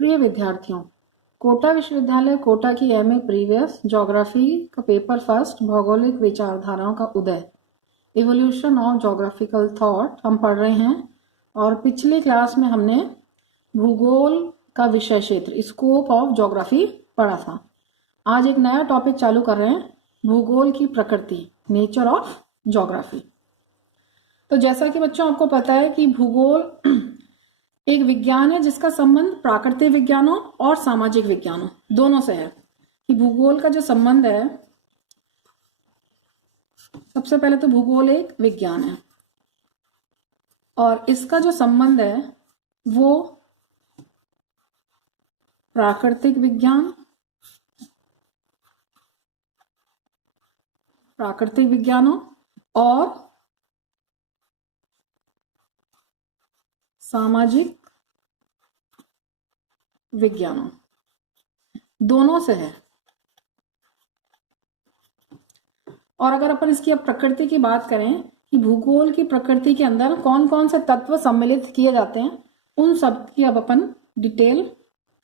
प्रिय विद्यार्थियों, कोटा विश्वविद्यालय कोटा की एमए प्रीवियस ज्योग्राफी का पेपर फर्स्ट भौगोलिक विचारधाराओं का उदय इवोल्यूशन ऑफ ज्योग्राफिकल थॉट हम पढ़ रहे हैं। और पिछली क्लास में हमने भूगोल का विषय क्षेत्र स्कोप ऑफ ज्योग्राफी पढ़ा था। आज एक नया टॉपिक चालू कर रहे हैं, भूगोल की प्रकृति, नेचर ऑफ ज्योग्राफी। तो जैसा कि बच्चों आपको पता है कि भूगोल एक विज्ञान है जिसका संबंध प्राकृतिक विज्ञानों और सामाजिक विज्ञानों दोनों से है। कि भूगोल का जो संबंध है, सबसे पहले तो भूगोल एक विज्ञान है और इसका जो संबंध है वो प्राकृतिक विज्ञानों और सामाजिक विज्ञानों दोनों से है। और अगर अपन इसकी अब प्रकृति की बात करें कि भूगोल की प्रकृति के अंदर कौन कौन से तत्व सम्मिलित किए जाते हैं, उन सब की अब अपन डिटेल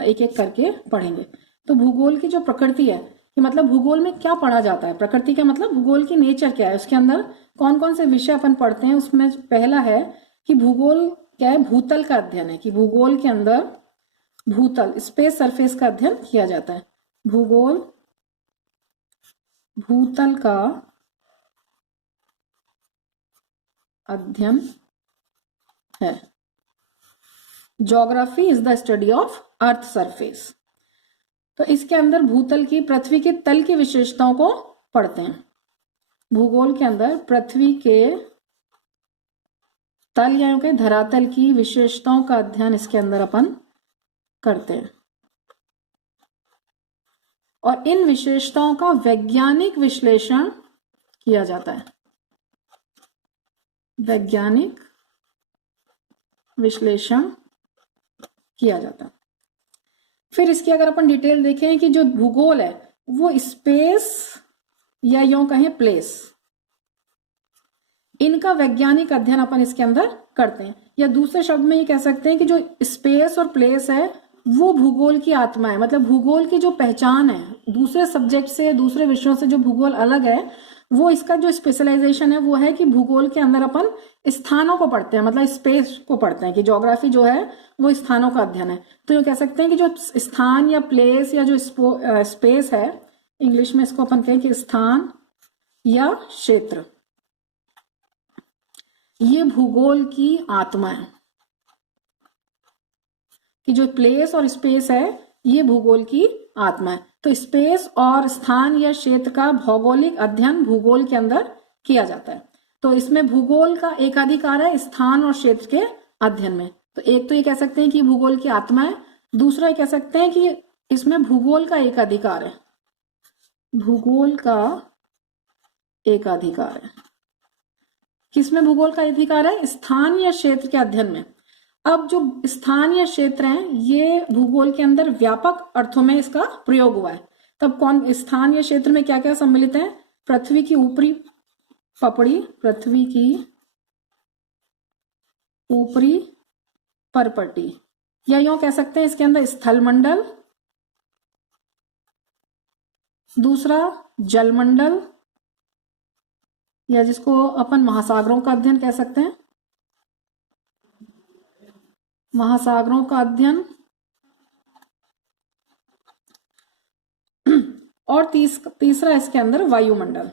एक एक करके पढ़ेंगे। तो भूगोल की जो प्रकृति है कि मतलब भूगोल में क्या पढ़ा जाता है, प्रकृति का मतलब भूगोल की नेचर क्या है, उसके अंदर कौन कौन से विषय अपन पढ़ते हैं। उसमें पहला है कि भूगोल क्या है, भूतल का अध्ययन है। कि भूगोल के अंदर भूतल स्पेस सरफेस का अध्ययन किया जाता है। भूगोल भूतल का अध्ययन है। Geography is the study of earth surface. तो इसके अंदर भूतल की, पृथ्वी के तल की विशेषताओं को पढ़ते हैं। भूगोल के अंदर पृथ्वी के तल या के धरातल की विशेषताओं का अध्ययन इसके अंदर अपन करते हैं और इन विशेषताओं का वैज्ञानिक विश्लेषण किया जाता है। वैज्ञानिक विश्लेषण किया जाता है। फिर इसकी अगर अपन डिटेल देखें कि जो भूगोल है वो स्पेस या यूं कहें प्लेस, इनका वैज्ञानिक अध्ययन अपन इसके अंदर करते हैं। या दूसरे शब्द में ये कह सकते हैं कि जो स्पेस और प्लेस है वो भूगोल की आत्मा है। मतलब भूगोल की जो पहचान है, दूसरे सब्जेक्ट से, दूसरे विषयों से जो भूगोल अलग है, वो इसका जो स्पेशलाइजेशन है वो है कि भूगोल के अंदर अपन स्थानों को पढ़ते हैं, मतलब स्पेस को पढ़ते हैं। कि ज्योग्राफी जो है वो स्थानों का अध्ययन है। तो ये कह सकते हैं कि जो स्थान या प्लेस या जो स्पेस है, इंग्लिश में इसको अपन कहें कि स्थान या क्षेत्र, ये भूगोल की आत्मा है। कि जो प्लेस और स्पेस है ये भूगोल की आत्मा है। तो स्पेस और स्थान या क्षेत्र का भौगोलिक अध्ययन भूगोल के अंदर किया जाता है। तो इसमें भूगोल का एकाधिकार है स्थान और क्षेत्र के अध्ययन में। तो एक तो ये कह सकते हैं कि भूगोल की आत्मा है, दूसरा ये कह सकते हैं कि इसमें भूगोल का एकाधिकार है। भूगोल का एकाधिकार है। किसमें भूगोल का अधिकार है? स्थान या क्षेत्र के अध्ययन में। अब जो स्थान या क्षेत्र हैं ये भूगोल के अंदर व्यापक अर्थों में इसका प्रयोग हुआ है। तब कौन स्थान या क्षेत्र में क्या क्या सम्मिलित है? पृथ्वी की ऊपरी पपड़ी, पृथ्वी की ऊपरी परपटी, या यूं कह सकते हैं इसके अंदर स्थलमंडल, दूसरा जलमंडल, या जिसको अपन महासागरों का अध्ययन कह सकते हैं, महासागरों का अध्ययन, और तीसरा इसके अंदर वायुमंडल।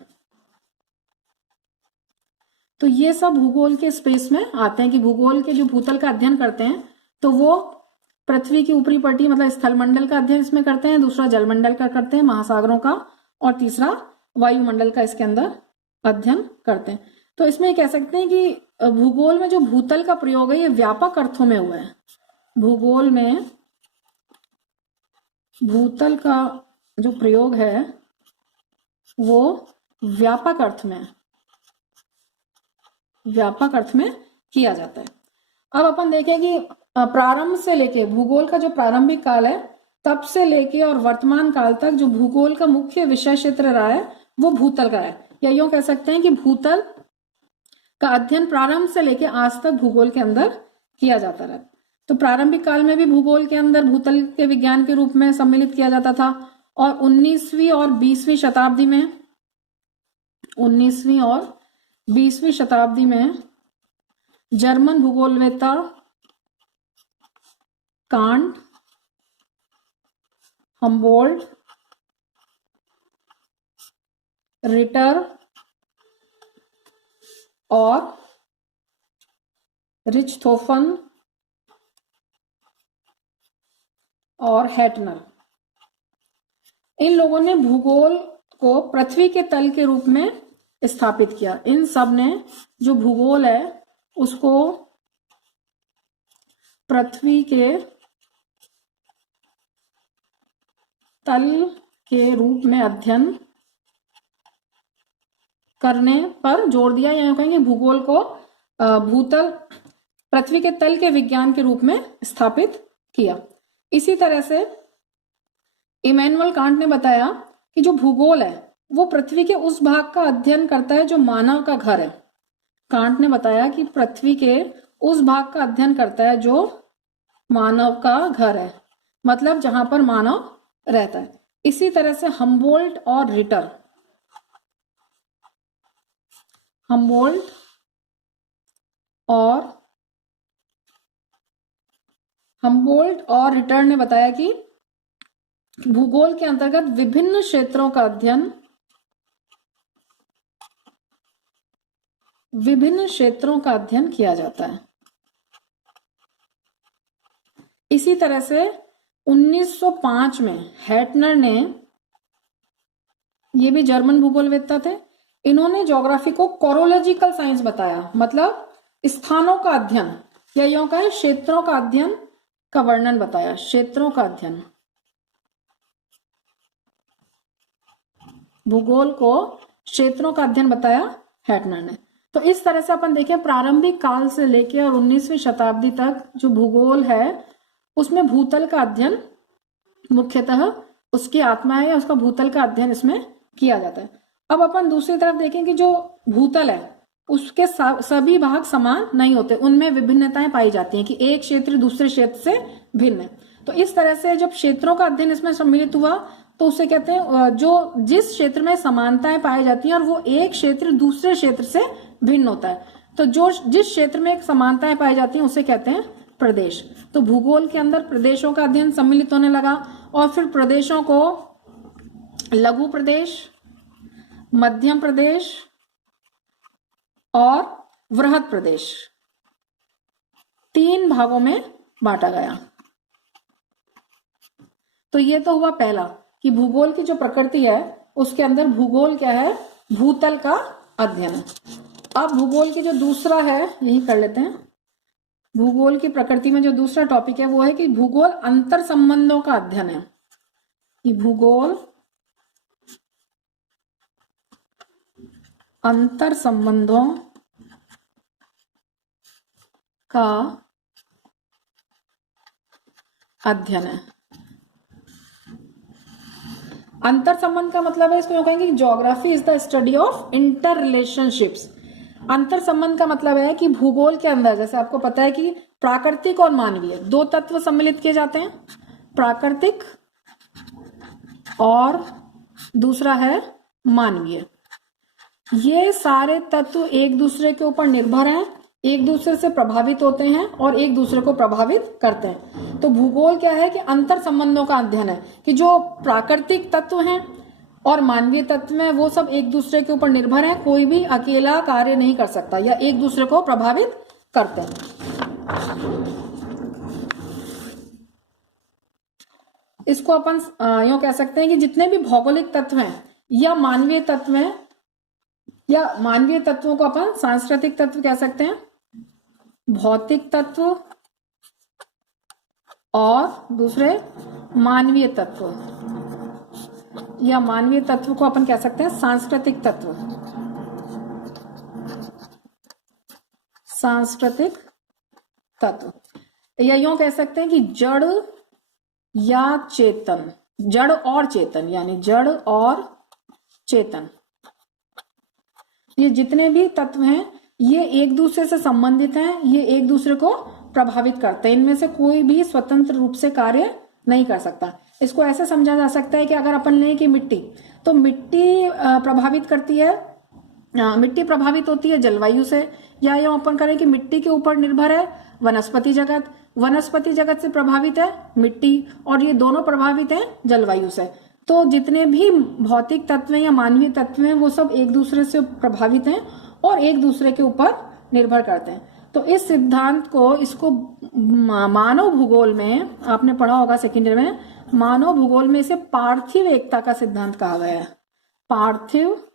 तो ये सब भूगोल के स्पेस में आते हैं। कि भूगोल के जो भूतल का अध्ययन करते हैं तो वो पृथ्वी की ऊपरी पट्टी मतलब स्थलमंडल का अध्ययन इसमें करते हैं, दूसरा जलमंडल का करते हैं, महासागरों का, और तीसरा वायुमंडल का इसके अंदर अध्ययन करते हैं। तो इसमें कह सकते हैं कि भूगोल में जो भूतल का प्रयोग है ये व्यापक अर्थों में हुआ है। भूगोल में भूतल का जो प्रयोग है वो व्यापक अर्थ में किया जाता है। अब अपन देखें कि प्रारंभ से लेके भूगोल का जो प्रारंभिक काल है तब से लेके और वर्तमान काल तक जो भूगोल का मुख्य विषय क्षेत्र रहा है वो भूतल का है। या यूं कह सकते हैं कि भूतल का अध्ययन प्रारंभ से लेके आज तक भूगोल के अंदर किया जाता रहा। तो प्रारंभिक काल में भी भूगोल के अंदर भूतल के विज्ञान के रूप में सम्मिलित किया जाता था, और 19वीं और 20वीं शताब्दी में 19वीं और 20वीं शताब्दी में जर्मन भूगोलवेत्ता कांट, हम्बोल्ट, रिटर और रिचथोफन और हैटनर, इन लोगों ने भूगोल को पृथ्वी के तल के रूप में स्थापित किया। इन सब ने जो भूगोल है उसको पृथ्वी के तल के रूप में अध्ययन करने पर जोर दिया, या कहेंगे भूगोल को भूतल पृथ्वी के तल के विज्ञान के रूप में स्थापित किया। इसी तरह से इमैनुअल कांट ने बताया कि जो भूगोल है वो पृथ्वी के उस भाग का अध्ययन करता है जो मानव का घर है। कांट ने बताया कि पृथ्वी के उस भाग का अध्ययन करता है जो मानव का घर है, मतलब जहां पर मानव रहता है। इसी तरह से हम्बोल्ट और रिटर ने बताया कि भूगोल के अंतर्गत विभिन्न क्षेत्रों का अध्ययन किया जाता है। इसी तरह से 1905 में हैटनर ने, ये भी जर्मन भूगोलवेत्ता थे, इन्होंने ज्योग्राफी को कोरोलॉजिकल साइंस बताया, मतलब स्थानों का अध्ययन या यूं कहें क्षेत्रों का अध्ययन का वर्णन बताया। क्षेत्रों का अध्ययन, भूगोल को क्षेत्रों का अध्ययन बताया हैटनर ने। तो इस तरह से अपन देखें प्रारंभिक काल से लेकर और 19वीं शताब्दी तक जो भूगोल है उसमें भूतल का अध्ययन, मुख्यतः उसकी आत्मा है या उसका भूतल का अध्ययन इसमें किया जाता है। अब अपन दूसरी तरफ देखें कि जो भूतल है उसके सभी भाग समान नहीं होते, उनमें विभिन्नताएं पाई जाती हैं कि एक क्षेत्र दूसरे क्षेत्र से भिन्न है। तो इस तरह से जब क्षेत्रों का अध्ययन इसमें सम्मिलित हुआ तो उसे कहते हैं जो जिस क्षेत्र में समानताएं पाई जाती हैं और वो एक क्षेत्र दूसरे क्षेत्र से भिन्न होता है, तो जो जिस क्षेत्र में समानताएं पाई जाती हैं उसे कहते हैं प्रदेश। तो भूगोल के अंदर प्रदेशों का अध्ययन सम्मिलित होने लगा, और फिर प्रदेशों को लघु प्रदेश, मध्यम प्रदेश और वृहद प्रदेश 3 भागों में बांटा गया। तो ये तो हुआ पहला कि भूगोल की जो प्रकृति है उसके अंदर भूगोल क्या है, भूतल का अध्ययन है। अब भूगोल की जो दूसरा है, यही कर लेते हैं, भूगोल की प्रकृति में जो दूसरा टॉपिक है वो है कि भूगोल अंतर संबंधों का अध्ययन है। कि भूगोल अंतर संबंधों का अध्ययन है। अंतर संबंध का मतलब है, इसको यूं कहेंगे geography is the study of inter relationships. अंतर संबंध का मतलब है कि भूगोल के अंदर, जैसे आपको पता है कि प्राकृतिक और मानवीय 2 तत्व सम्मिलित किए जाते हैं, प्राकृतिक और दूसरा है मानवीय। ये सारे तत्व एक दूसरे के ऊपर निर्भर हैं, एक दूसरे से प्रभावित होते हैं और एक दूसरे को प्रभावित करते हैं। तो भूगोल क्या है कि अंतर संबंधों का अध्ययन है कि जो प्राकृतिक तत्व हैं और मानवीय तत्व हैं वो सब एक दूसरे के ऊपर निर्भर हैं, कोई भी अकेला कार्य नहीं कर सकता या एक दूसरे को प्रभावित करते हैं। इसको अपन यूं कह सकते हैं कि जितने भी भौगोलिक तत्व हैं या मानवीय तत्व हैं, या मानवीय तत्वों को अपन सांस्कृतिक तत्व कह सकते हैं, भौतिक तत्व और दूसरे मानवीय तत्व, या मानवीय तत्व को अपन कह सकते हैं सांस्कृतिक तत्व। सांस्कृतिक तत्व या यूं कह सकते हैं कि जड़ या चेतन, जड़ और चेतन, यानी जड़ और चेतन, ये जितने भी तत्व हैं ये एक दूसरे से संबंधित हैं, ये एक दूसरे को प्रभावित करते हैं। इनमें से कोई भी स्वतंत्र रूप से कार्य नहीं कर सकता। इसको ऐसे समझा जा सकता है कि अगर अपन लें कि मिट्टी, तो मिट्टी प्रभावित करती है, मिट्टी प्रभावित होती है जलवायु से, या यूं अपन करें कि मिट्टी के ऊपर निर्भर है वनस्पति जगत, वनस्पति जगत से प्रभावित है मिट्टी, और ये दोनों प्रभावित हैं जलवायु से। तो जितने भी भौतिक तत्व हैं या मानवीय तत्व हैं वो सब एक दूसरे से प्रभावित हैं और एक दूसरे के ऊपर निर्भर करते हैं। तो इस सिद्धांत को, इसको मानव भूगोल में आपने पढ़ा होगा सेकेंड ईयर में, मानव भूगोल में इसे पार्थिव एकता का सिद्धांत कहा गया है। पार्थिव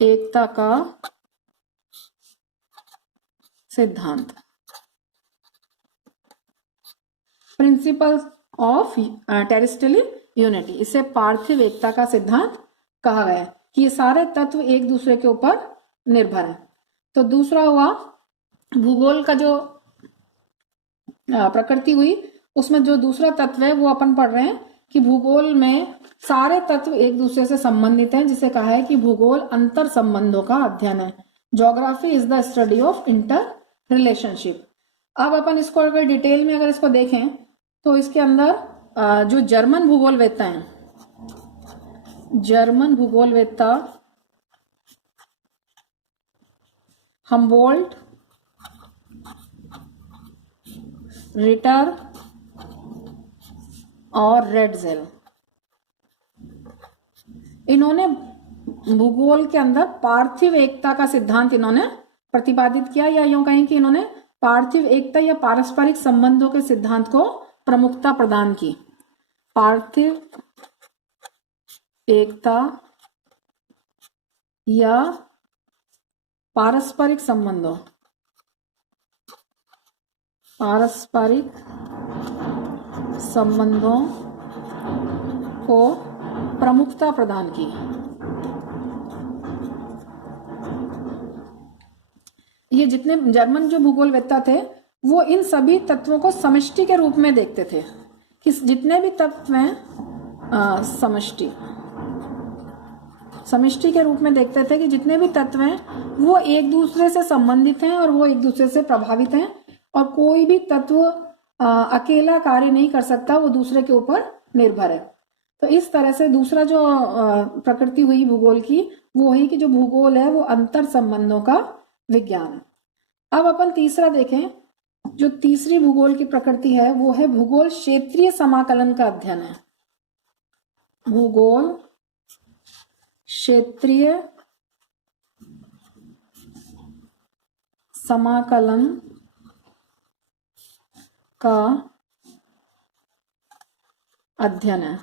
एकता का सिद्धांत, प्रिंसिपल ऑफ टेरेस्ट्रियल यूनिटी, इसे पार्थिव एकता का सिद्धांत कहा गया है कि ये सारे तत्व एक दूसरे के ऊपर निर्भर है। तो दूसरा हुआ भूगोल का जो प्रकृति हुई, उसमें जो दूसरा तत्व है वो अपन पढ़ रहे हैं कि भूगोल में सारे तत्व एक दूसरे से संबंधित हैं, जिसे कहा है कि भूगोल अंतर संबंधों का अध्ययन है। Geography is the study of inter relationship. अब अपन इसको अगर डिटेल में अगर इसको देखें तो इसके अंदर जो जर्मन भूगोलवेत्ता हैं, जर्मन भूगोलवेत्ता हम्बोल्ट, रिटर और रेडजेल, इन्होंने भूगोल के अंदर पार्थिव एकता का सिद्धांत इन्होंने प्रतिपादित किया, या यूं कहें कि इन्होंने पार्थिव एकता या पारस्परिक संबंधों के सिद्धांत को प्रमुखता प्रदान की। पार्थिव एकता या पारस्परिक संबंधों, पारस्परिक संबंधों को प्रमुखता प्रदान की। ये जितने जर्मन जो भूगोलवेत्ता थे वो इन सभी तत्वों को समष्टि के रूप में देखते थे कि जितने भी तत्व हैं समष्टि के रूप में देखते थे कि जितने भी तत्व हैं वो एक दूसरे से संबंधित हैं और वो एक दूसरे से प्रभावित हैं, और कोई भी तत्व अकेला कार्य नहीं कर सकता, वो दूसरे के ऊपर निर्भर है। तो इस तरह से दूसरा जो प्रकृति हुई भूगोल की, वो हुई कि जो भूगोल है वो अंतर संबंधों का विज्ञान है। अब अपन तीसरा देखें, जो तीसरी भूगोल की प्रकृति है वो है भूगोल क्षेत्रीय समाकलन का अध्ययन है। भूगोल क्षेत्रीय समाकलन का अध्ययन है।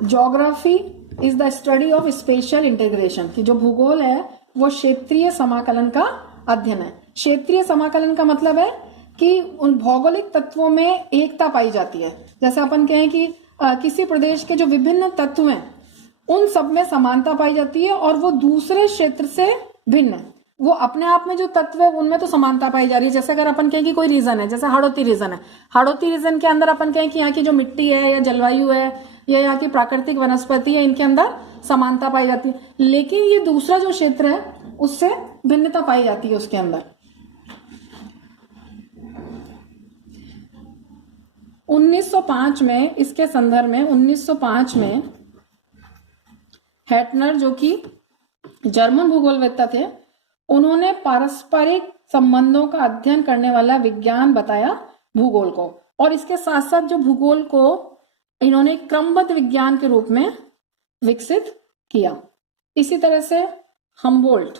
Geography is the study of special integration, कि जो भूगोल है वो क्षेत्रीय समाकलन का अध्ययन है। क्षेत्रीय समाकलन का मतलब है कि उन भौगोलिक तत्वों में एकता पाई जाती है। जैसे अपन कहें कि किसी प्रदेश के जो विभिन्न तत्व हैं उन सब में समानता पाई जाती है और वो दूसरे क्षेत्र से भिन्न है। वो अपने आप में जो तत्व है उनमें तो समानता पाई जा रही है। जैसे अगर अपन कहें कि कोई रीजन है, जैसे हाड़ौती रीजन है, हाड़ौती रीजन के अंदर अपन कहें कि यहाँ की जो मिट्टी है या जलवायु है या यहाँ की प्राकृतिक वनस्पति है, इनके अंदर समानता पाई जाती है, लेकिन ये दूसरा जो क्षेत्र है उससे भिन्नता पाई जाती है उसके अंदर। 1905 में, इसके संदर्भ में 1905 में हैटनर, जो कि जर्मन भूगोलवेत्ता थे, उन्होंने पारस्परिक संबंधों का अध्ययन करने वाला विज्ञान बताया भूगोल को, और इसके साथ साथ जो भूगोल को इन्होंने क्रमबद्ध विज्ञान के रूप में विकसित किया। इसी तरह से हम्बोल्ट,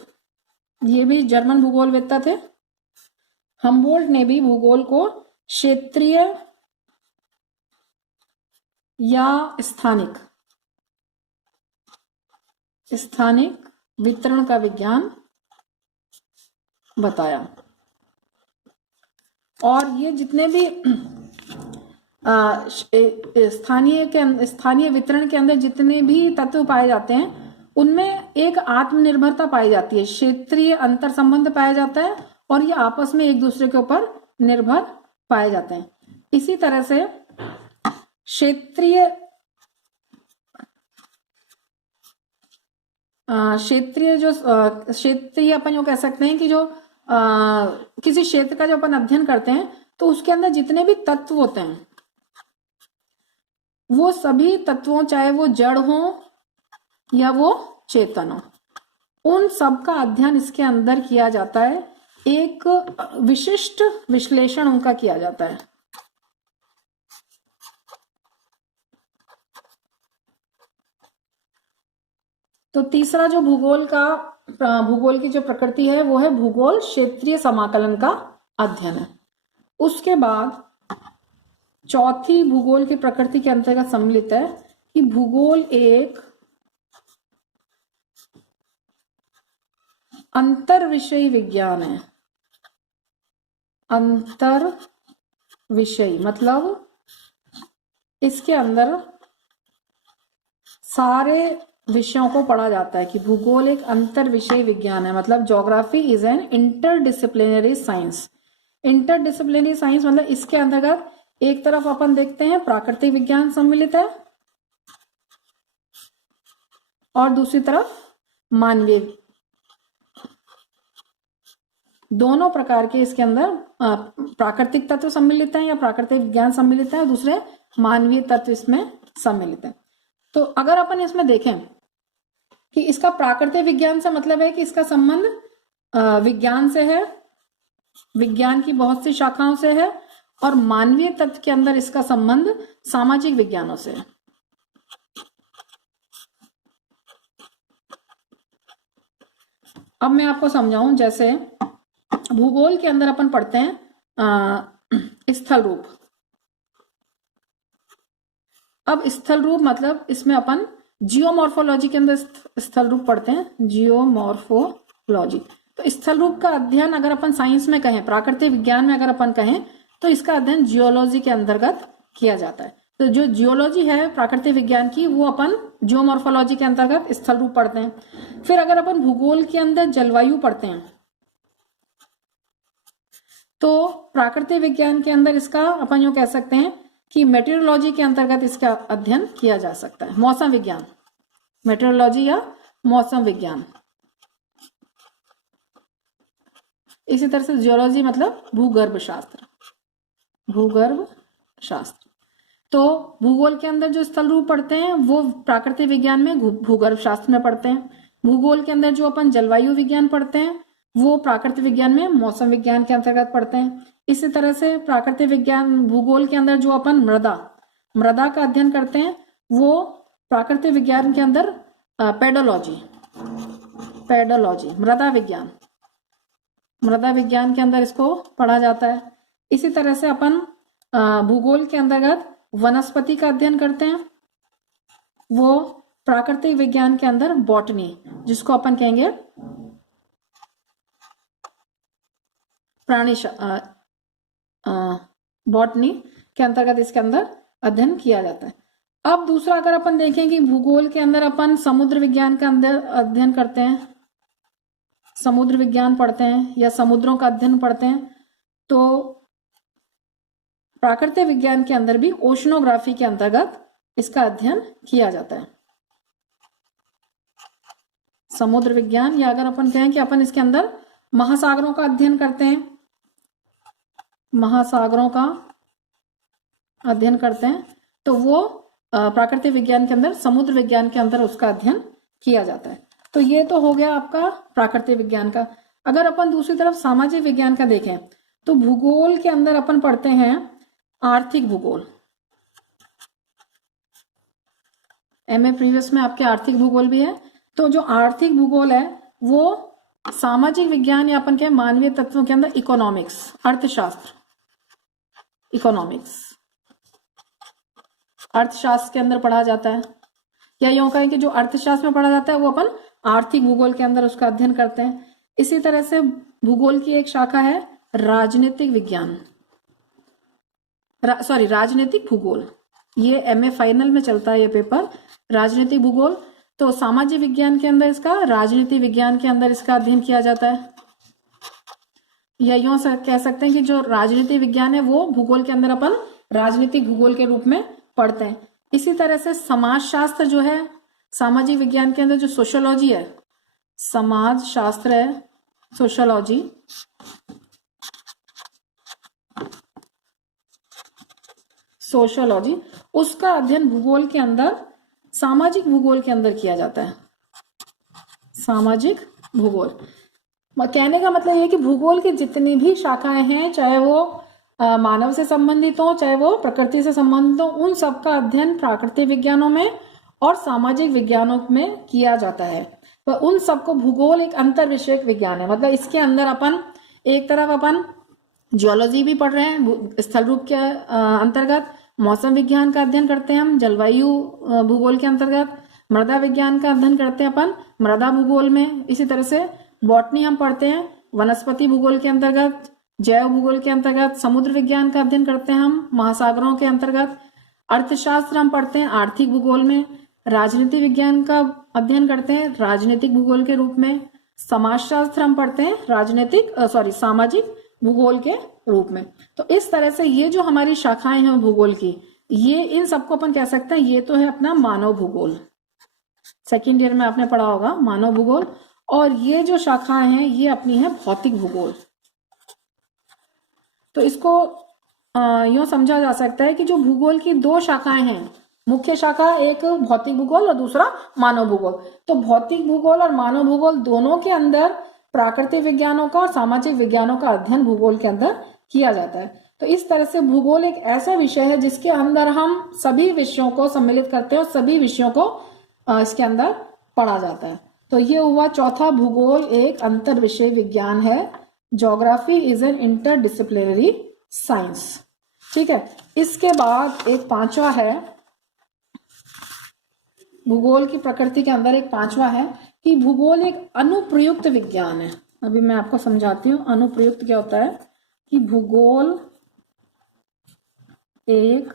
ये भी जर्मन भूगोलवेत्ता थे। हम्बोल्ट ने भी भूगोल को क्षेत्रीय या स्थानिक वितरण का विज्ञान बताया। और ये जितने भी स्थानीय वितरण के अंदर जितने भी तत्व पाए जाते हैं उनमें एक आत्मनिर्भरता पाई जाती है, क्षेत्रीय अंतर संबंध पाया जाता है और ये आपस में एक दूसरे के ऊपर निर्भर पाए जाते हैं। इसी तरह से क्षेत्रीय क्षेत्रीय जो क्षेत्रीय अपन जो कह सकते हैं कि जो किसी क्षेत्र का जो अपन अध्ययन करते हैं तो उसके अंदर जितने भी तत्व होते हैं वो सभी तत्वों, चाहे वो जड़ हो या वो चेतन हो, उन सब का अध्ययन इसके अंदर किया जाता है। एक विशिष्ट विश्लेषण उनका किया जाता है। तो तीसरा जो भूगोल की जो प्रकृति है वो है भूगोल क्षेत्रीय समाकलन का अध्ययन है। उसके बाद चौथी भूगोल की प्रकृति के अंतर्गत सम्मिलित है कि भूगोल एक अंतर विषयी विज्ञान है। अंतर विषयी मतलब इसके अंदर सारे विषयों को पढ़ा जाता है कि भूगोल एक अंतर विषय विज्ञान है। मतलब geography is an interdisciplinary science. Interdisciplinary science मतलब इसके अंतर्गत एक तरफ अपन देखते हैं प्राकृतिक विज्ञान सम्मिलित है और दूसरी तरफ मानवीय, दोनों प्रकार के इसके अंदर प्राकृतिक तत्व सम्मिलित हैं या प्राकृतिक विज्ञान सम्मिलित है और दूसरे मानवीय तत्व इसमें सम्मिलित है। तो अगर अपन इसमें देखें कि इसका प्राकृतिक विज्ञान से मतलब है कि इसका संबंध विज्ञान से है, विज्ञान की बहुत सी शाखाओं से है, और मानवीय तत्व के अंदर इसका संबंध सामाजिक विज्ञानों से है। अब मैं आपको समझाऊं, जैसे भूगोल के अंदर अपन पढ़ते हैं स्थल रूप। अब स्थल रूप मतलब इसमें अपन जियोमॉर्फोलॉजी के अंदर स्थल रूप पढ़ते हैं, जियोमॉर्फोलॉजी। तो स्थल रूप का अध्ययन अगर अपन साइंस में कहें, प्राकृतिक विज्ञान में अगर अपन कहें, तो इसका अध्ययन जियोलॉजी के अंतर्गत किया जाता है। तो जो जियोलॉजी है प्राकृतिक विज्ञान की, वो अपन जियोमॉर्फोलॉजी के अंतर्गत स्थल रूप पढ़ते हैं। फिर अगर अपन भूगोल के अंदर जलवायु पढ़ते हैं तो प्राकृतिक विज्ञान के अंदर इसका अपन जो कह सकते हैं कि मेटेरोलॉजी के अंतर्गत इसका अध्ययन किया जा सकता है। मौसम विज्ञान, मेटेरोलॉजी या मौसम विज्ञान। इसी तरह से जियोलॉजी मतलब भूगर्भ शास्त्र, भूगर्भ शास्त्र। तो भूगोल के अंदर जो स्थल रूप पढ़ते हैं वो प्राकृतिक विज्ञान में भूगर्भ शास्त्र में पढ़ते हैं। भूगोल के अंदर जो अपन जलवायु विज्ञान पढ़ते हैं वो प्राकृतिक विज्ञान में मौसम विज्ञान के अंतर्गत पढ़ते हैं। इसी तरह से प्राकृतिक विज्ञान भूगोल के अंदर जो अपन मृदा का अध्ययन करते हैं वो प्राकृतिक विज्ञान के अंदर पेडोलॉजी मृदा विज्ञान के अंदर इसको पढ़ा जाता है। इसी तरह से अपन भूगोल के अंतर्गत वनस्पति का अध्ययन करते हैं, वो प्राकृतिक विज्ञान के अंदर बॉटनी, जिसको अपन कहेंगे बॉटनी के अंतर्गत इसके अंदर अध्ययन किया जाता है। अब दूसरा अगर अपन देखें कि भूगोल के अंदर अपन समुद्र विज्ञान का अंदर अध्ययन करते हैं, समुद्र विज्ञान पढ़ते हैं या समुद्रों का अध्ययन पढ़ते हैं, तो प्राकृतिक विज्ञान के अंदर भी ओशनोग्राफी के अंतर्गत इसका अध्ययन किया जाता है। समुद्र विज्ञान, या अगर अपन कहें कि अपन इसके अंदर महासागरों का अध्ययन करते हैं, महासागरों का अध्ययन करते हैं, तो वो प्राकृतिक विज्ञान के अंदर समुद्र विज्ञान के अंदर उसका अध्ययन किया जाता है। तो ये तो हो गया आपका प्राकृतिक विज्ञान का। अगर अपन दूसरी तरफ सामाजिक विज्ञान का देखें तो भूगोल के अंदर अपन पढ़ते हैं आर्थिक भूगोल। एमए प्रीवियस में आपके आर्थिक भूगोल भी है। तो जो आर्थिक भूगोल है वो सामाजिक विज्ञान या अपन के मानवीय तत्वों के अंदर इकोनॉमिक्स, अर्थशास्त्र, अर्थशास्त्र के अंदर पढ़ा जाता है। या यूं कहें कि जो अर्थशास्त्र में पढ़ा जाता है वो अपन आर्थिक भूगोल के अंदर उसका अध्ययन करते हैं। इसी तरह से भूगोल की एक शाखा है राजनीतिक विज्ञान, राजनीतिक भूगोल। ये एमए फाइनल में चलता है ये पेपर, राजनीतिक भूगोल। तो सामाजिक विज्ञान के अंदर इसका, राजनीतिक विज्ञान के अंदर इसका अध्ययन किया जाता है। या यूं कह सकते हैं कि जो राजनीतिक विज्ञान है वो भूगोल के अंदर अपन राजनीतिक भूगोल के रूप में पढ़ते हैं। इसी तरह से समाजशास्त्र जो है, सामाजिक विज्ञान के अंदर जो सोशियोलॉजी है समाज शास्त्र है, सोशियोलॉजी, सोशियोलॉजी, उसका अध्ययन भूगोल के अंदर, सामाजिक भूगोल के अंदर किया जाता है। सामाजिक भूगोल, कहने का मतलब ये है कि भूगोल की जितनी भी शाखाएं हैं, चाहे वो मानव से संबंधित हो, चाहे वो प्रकृति से संबंधित हो, उन सबका अध्ययन प्राकृतिक विज्ञानों में और सामाजिक विज्ञानों में किया जाता है। तो उन सबको भूगोल एक अंतर विषयक विज्ञान है। मतलब इसके अंदर अपन एक तरफ अपन जियोलॉजी भी पढ़ रहे हैं, स्थल रूप के अंतर्गत मौसम विज्ञान का अध्ययन करते हैं हम जलवायु भूगोल के अंतर्गत, मृदा विज्ञान का अध्ययन करते हैं अपन मृदा भूगोल में, इसी तरह से बॉटनी हम पढ़ते हैं वनस्पति भूगोल के अंतर्गत, जैव भूगोल के अंतर्गत, समुद्र विज्ञान का अध्ययन करते हैं हम महासागरों के अंतर्गत, अर्थशास्त्र हम पढ़ते हैं आर्थिक भूगोल में, राजनीति विज्ञान का अध्ययन करते हैं राजनीतिक भूगोल के रूप में, समाजशास्त्र हम पढ़ते हैं सामाजिक भूगोल के रूप में। तो इस तरह से ये जो हमारी शाखाएं हैं भूगोल की, ये इन सबको अपन कह सकते हैं ये तो है अपना मानव भूगोल। सेकेंड ईयर में आपने पढ़ा होगा मानव भूगोल। और ये जो शाखाएं हैं ये अपनी है भौतिक भूगोल। तो इसको यूं समझा जा सकता है कि जो भूगोल की दो शाखाएं हैं, मुख्य शाखा एक भौतिक भूगोल और दूसरा मानव भूगोल। तो भौतिक भूगोल और मानव भूगोल दोनों के अंदर प्राकृतिक विज्ञानों का और सामाजिक विज्ञानों का अध्ययन भूगोल के अंदर किया जाता है। तो इस तरह से भूगोल एक ऐसा विषय है जिसके अंदर हम सभी विषयों को सम्मिलित करते हैं और सभी विषयों को इसके अंदर पढ़ा जाता है। तो ये हुआ चौथा, भूगोल एक अंतर विषय विज्ञान है। Geography is an interdisciplinary science. ठीक है, इसके बाद एक पांचवा है, भूगोल की प्रकृति के अंदर एक पांचवा है कि भूगोल एक अनुप्रयुक्त विज्ञान है। अभी मैं आपको समझाती हूँ अनुप्रयुक्त क्या होता है। कि भूगोल एक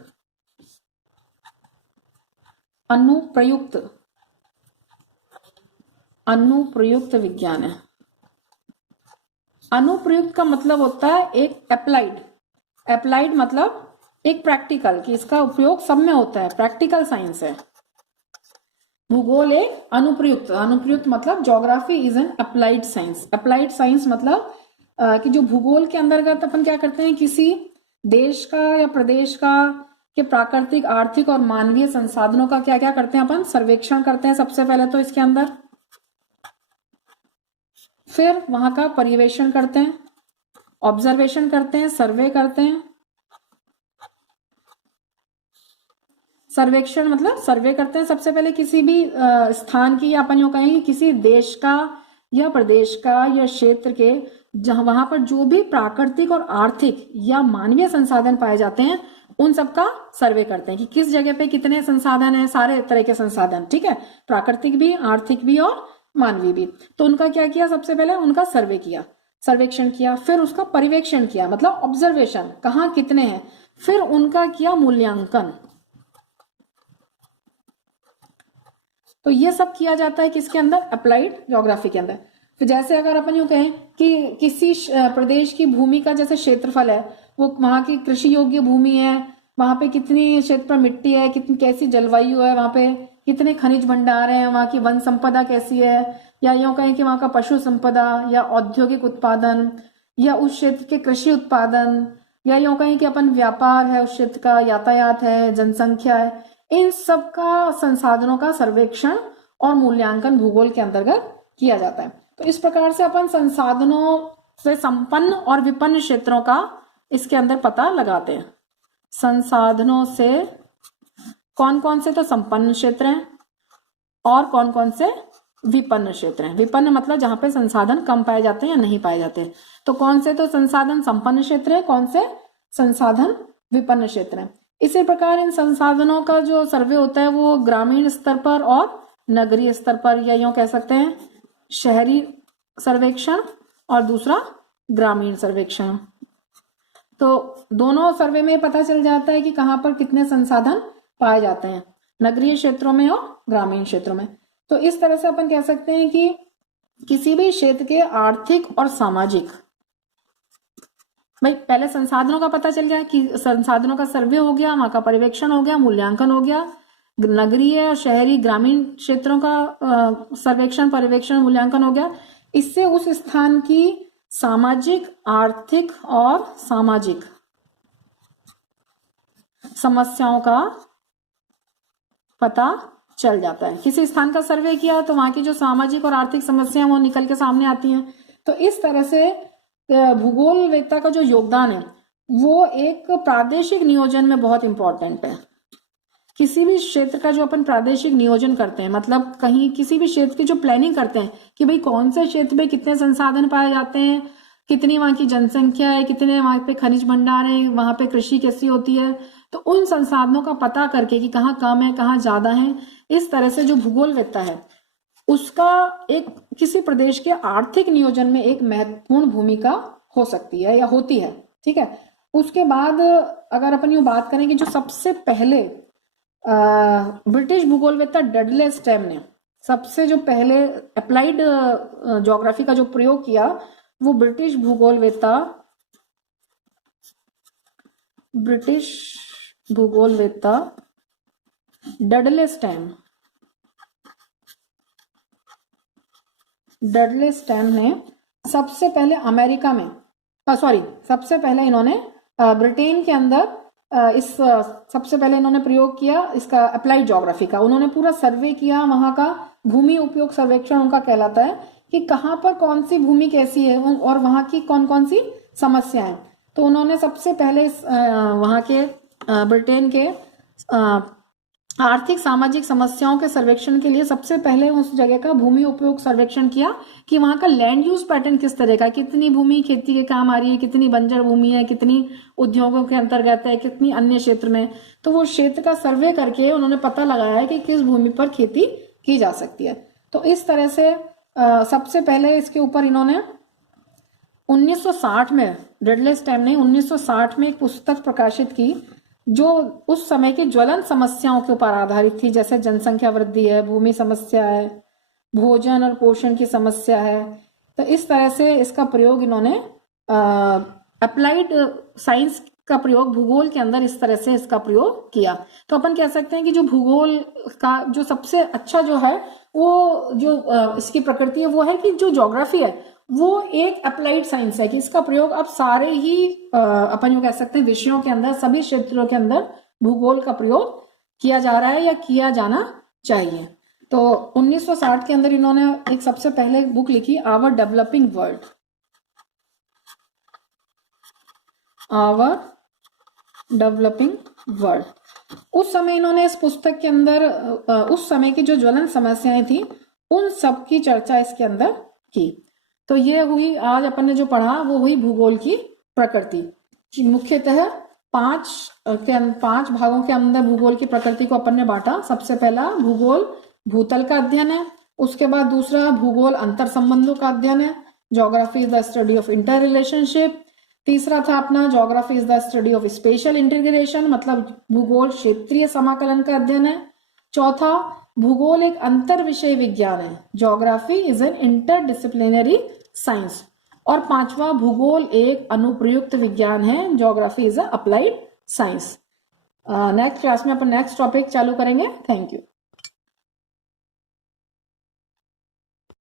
अनुप्रयुक्त विज्ञान है। अनुप्रयुक्त का मतलब होता है एक अप्लाइड मतलब एक प्रैक्टिकल, कि इसका उपयोग सब में होता है, प्रैक्टिकल साइंस है। भूगोल एक अनुप्रयुक्त मतलब geography is an applied science. Applied science मतलब कि जो भूगोल के अंतर्गत अपन क्या करते हैं, किसी देश का या प्रदेश का के प्राकृतिक, आर्थिक और मानवीय संसाधनों का क्या क्या करते हैं अपन, सर्वेक्षण करते हैं सबसे पहले तो इसके अंदर, फिर वहां का पर्यवेक्षण करते हैं, ऑब्जर्वेशन करते हैं, सर्वे करते हैं। सर्वेक्षण मतलब सर्वे करते हैं सबसे पहले किसी भी स्थान की, या अपन यूं कहेंगे किसी देश का या प्रदेश का या क्षेत्र के, जहां वहां पर जो भी प्राकृतिक और आर्थिक या मानवीय संसाधन पाए जाते हैं उन सबका सर्वे करते हैं कि किस जगह पे कितने संसाधन हैं, सारे तरह के संसाधन। ठीक है, प्राकृतिक भी, आर्थिक भी और मानवीय भी। तो उनका क्या किया, सबसे पहले उनका सर्वे किया, सर्वेक्षण किया, फिर उसका पर्यवेक्षण किया मतलब ऑब्जर्वेशन, कहाँ कितने हैं, फिर उनका किया मूल्यांकन। तो ये सब किया जाता है किसके अंदर, अप्लाइड ज्योग्राफी के अंदर। तो जैसे अगर अपन यूं कहें कि किसी प्रदेश की भूमि का जैसे क्षेत्रफल है, वो वहां की कृषि योग्य भूमि है, वहां पे कितनी क्षेत्र पर मिट्टी है, कितनी कैसी जलवायु है, वहां पे कितने खनिज भंडार हैं, वहां की वन संपदा कैसी है, या यूं कहें कि वहां का पशु संपदा या औद्योगिक उत्पादन या उस क्षेत्र के कृषि उत्पादन, या यूं कहें कि अपन व्यापार है उस क्षेत्र का, यातायात है, जनसंख्या है, इन सब का संसाधनों का सर्वेक्षण और मूल्यांकन भूगोल के अंतर्गत किया जाता है। तो इस प्रकार से अपन संसाधनों से संपन्न और विपन्न क्षेत्रों का इसके अंदर पता लगाते हैं। संसाधनों से कौन कौन से तो संपन्न क्षेत्र हैं और कौन कौन से विपन्न क्षेत्र हैं। विपन्न मतलब जहां पे संसाधन कम पाए जाते हैं या नहीं पाए जाते। तो कौन से तो संसाधन संपन्न क्षेत्र है, कौन से संसाधन विपन्न क्षेत्र है। इसी प्रकार इन संसाधनों का जो सर्वे होता है वो ग्रामीण स्तर पर और नगरीय स्तर पर, या यूं कह सकते हैं शहरी सर्वेक्षण और दूसरा ग्रामीण सर्वेक्षण। तो दोनों सर्वे में पता चल जाता है कि कहां पर कितने संसाधन पाए जाते हैं, नगरीय क्षेत्रों में और ग्रामीण क्षेत्रों में। तो इस तरह से अपन कह सकते हैं कि किसी भी क्षेत्र के आर्थिक और सामाजिक, भाई पहले संसाधनों का पता चल गया कि संसाधनों का सर्वे हो गया, वहां का पर्यवेक्षण हो गया, मूल्यांकन हो गया, नगरीय और शहरी ग्रामीण क्षेत्रों का सर्वेक्षण, पर्यवेक्षण, मूल्यांकन हो गया। इससे उस स्थान की सामाजिक, आर्थिक और सामाजिक समस्याओं का पता चल जाता है। किसी स्थान का सर्वे किया तो वहां की जो सामाजिक और आर्थिक समस्याएं वो निकल के सामने आती हैं। तो इस तरह से भूगोलवेत्ता का जो योगदान है वो एक प्रादेशिक नियोजन में बहुत इंपॉर्टेंट है। किसी भी क्षेत्र का जो अपन प्रादेशिक नियोजन करते हैं, मतलब कहीं किसी भी क्षेत्र की जो प्लानिंग करते हैं कि भाई कौन से क्षेत्र में कितने संसाधन पाए जाते हैं, कितनी वहां की जनसंख्या है, कितने वहां पे खनिज भंडार है, वहां पे कृषि कैसी होती है, तो उन संसाधनों का पता करके कि कहाँ कम है कहाँ ज्यादा है, इस तरह से जो भूगोलवेत्ता है उसका एक किसी प्रदेश के आर्थिक नियोजन में एक महत्वपूर्ण भूमिका हो सकती है या होती है। ठीक है। उसके बाद अगर अपन यूं बात करें कि जो सबसे पहले ब्रिटिश भूगोलवेत्ता डडले स्टेम ने सबसे जो पहले अप्लाइड ज्योग्राफी का जो प्रयोग किया वो ब्रिटिश भूगोलवेत्ता डडले स्टेम ने सबसे पहले अमेरिका में सबसे पहले इन्होंने ब्रिटेन के अंदर सबसे पहले इन्होंने प्रयोग किया इसका अप्लाइड ज्योग्राफी का। उन्होंने पूरा सर्वे किया, वहां का भूमि उपयोग सर्वेक्षण उनका कहलाता है कि कहाँ पर कौन सी भूमि कैसी है और वहां की कौन कौन सी समस्याएं। तो उन्होंने सबसे पहले वहां के ब्रिटेन के आर्थिक सामाजिक समस्याओं के सर्वेक्षण के लिए सबसे पहले उस जगह का भूमि उपयोग सर्वेक्षण किया कि वहां का लैंड यूज पैटर्न किस तरह का, कितनी भूमि खेती के काम आ रही है, कितनी बंजर भूमि है, कितनी उद्योगों के अंतर्गत है, कितनी अन्य क्षेत्र में। तो वो क्षेत्र का सर्वे करके उन्होंने पता लगाया है कि किस भूमि पर खेती की जा सकती है। तो इस तरह से सबसे पहले इसके ऊपर इन्होंने 1960 में डडले स्टेम ने 1960 में एक पुस्तक प्रकाशित की जो उस समय की ज्वलन समस्याओं के ऊपर आधारित थी, जैसे जनसंख्या वृद्धि है, भूमि समस्या है, भोजन और पोषण की समस्या है। तो इस तरह से इसका प्रयोग इन्होंने अप्लाइड साइंस का प्रयोग भूगोल के अंदर इस तरह से इसका प्रयोग किया। तो अपन कह सकते हैं कि जो भूगोल का जो सबसे अच्छा जो है वो जो इसकी प्रकृति है वो है कि जो ज्योग्राफी है वो एक अप्लाइड साइंस है कि इसका प्रयोग अब सारे ही अपन यूं कह सकते हैं विषयों के अंदर, सभी क्षेत्रों के अंदर भूगोल का प्रयोग किया जा रहा है या किया जाना चाहिए। तो 1960 के अंदर इन्होंने एक सबसे पहले बुक लिखी आवर डेवलपिंग वर्ल्ड। उस समय इन्होंने इस पुस्तक के अंदर उस समय की जो ज्वलन समस्याएं थी उन सब की चर्चा इसके अंदर की। तो ये हुई आज अपन ने जो पढ़ा वो हुई भूगोल की प्रकृति। मुख्यतः 5 भागों के अंदर भूगोल की प्रकृति को अपन ने बांटा। सबसे पहला भूगोल भूतल का अध्ययन है, उसके बाद दूसरा भूगोल अंतर संबंधों का अध्ययन है, geography is the study of inter relationship. तीसरा था अपना geography is the study of special integration, मतलब भूगोल क्षेत्रीय समाकलन का अध्ययन है। चौथा भूगोल एक अंतर विषय विज्ञान है, geography is an interdisciplinary science. और पांचवा भूगोल एक अनुप्रयुक्त विज्ञान है, geography is a applied science. Next class में अपन नेक्स्ट टॉपिक चालू करेंगे। Thank you.